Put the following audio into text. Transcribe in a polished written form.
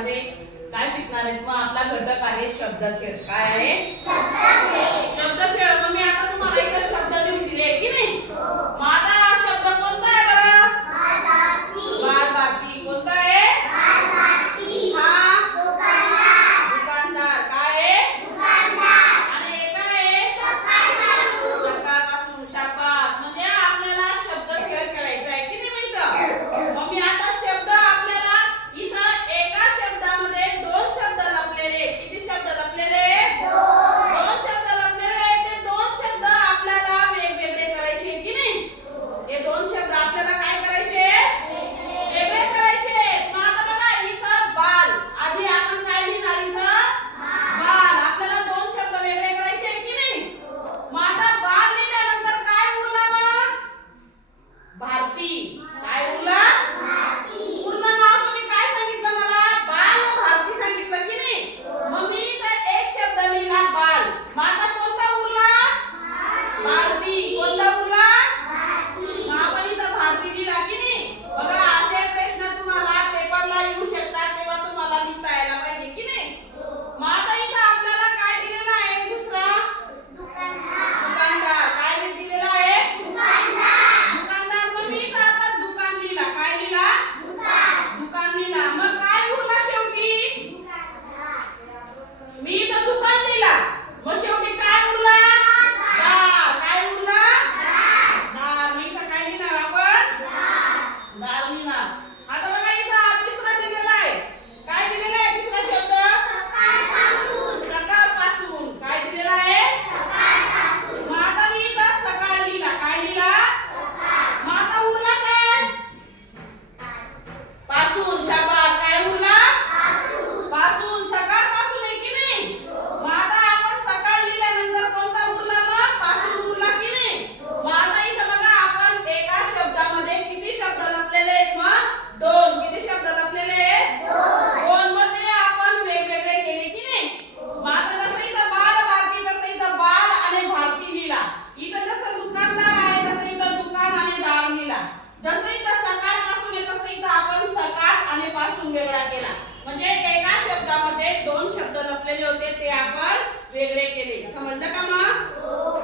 पाठामध्ये काय शिकणार आहेत? मग आपला घटक आहे शब्दखेळ. काय आहे? शब्दखेळ. मग मी आता तुम्हाला इथे शब्द लिहून दिले की नाही? मग आता हा शब्द कोणता आहे बरं? बालभारती. कोणता आहे? हा दुकानदार. काय आहे? आणि हे काय आहे? सकाळपासून. शाबास. म्हणजे आपल्याला शब्दखेळ खेळायचा आहे की नाही मित्र? मग मी आता शब्द आपल्याला इथं एका शब्दामध्ये दोन शब्द लपलेले. किती शब्द लपलेले? दोन शब्द लपलेले आहेत. ते दोन शब्द आपल्याला वेगवेगळे करायचे की नाही? हे दोन शब्द आपल्याला काय करायचे? वेगळे करायचे. मग आता बघा इथं बाल. आधी आपण काय लिहिणार इथं? बाल. आपल्याला दोन शब्द वेगळे करायचे की नाही? मग आता बाल लिहिल्यानंतर काय उरला मग? भारती. काय उरला? पूर्ण नाव तुम्ही काय सांगितलं मला? बाल भारती सांगितलं की नाही? मग मी इथं एक शब्द लिहिला बाल. मग आता कोणता उरला? भारती. कोणता उरला? मग आपण इथं भारती लिहिला की नाही? बघा असे प्रश्न तुम्हाला पेपरला येऊ शकतात, तेव्हा तुम्हाला लिहिता यायला पाहिजे की नाही? मग आता इथं आपल्याला काय दिलेलं आहे? दुसरा दुकानदार. काय दिलेलं आहे? दुकानदार. मग मी इथं आता दुकान लिहिला. काय लिहिला? दुकान लिहिला. मग काय उरला शेवटी? मी इथं दुकान लिहिला. मग शेवटी काय उरला? दार. काय उरला? दार. मी इथं काय लिहिणार आपण? दार लिहिणार. आता बघा इथं हा तिसरा दिलेला आहे. काय दिलेला आहे तिसरा शब्द? सकाळपासून. काय दिलेला आहे? मग आता मी इथं सकाळ लिहिला. काय लिहिला? मग आता उरला काय? पासून. शाबास. काय उरला? पासून. सकाळपासून आहे की नाही? मग आता आपण सकाळ लिहिल्यानंतर कोणता उरला मग? पासून उरला की नाही? मग आता इथं बघा आपण एका शब्दामध्ये किती शब्द लपलेले आहेत मग? दोन. किती शब्द लपलेले आहेत? दोन. मध्ये आपण वेगवेगळे केले की नाही? मग आता जसं इथं बाल भारती तसं इथं बाल आणि भारती लिहिला. इथं जसं दुकानदार आहे तसं इथं दुकान आणि दार लिहिला. जसं इथं सकाळपासून आहे तसं इथं आपण सकाळ आणि पासून वेगळा केला. म्हणजे एका शब्दामध्ये दोन शब्द लपलेले होते ते आपण वेगळे केले. समजलं का मग?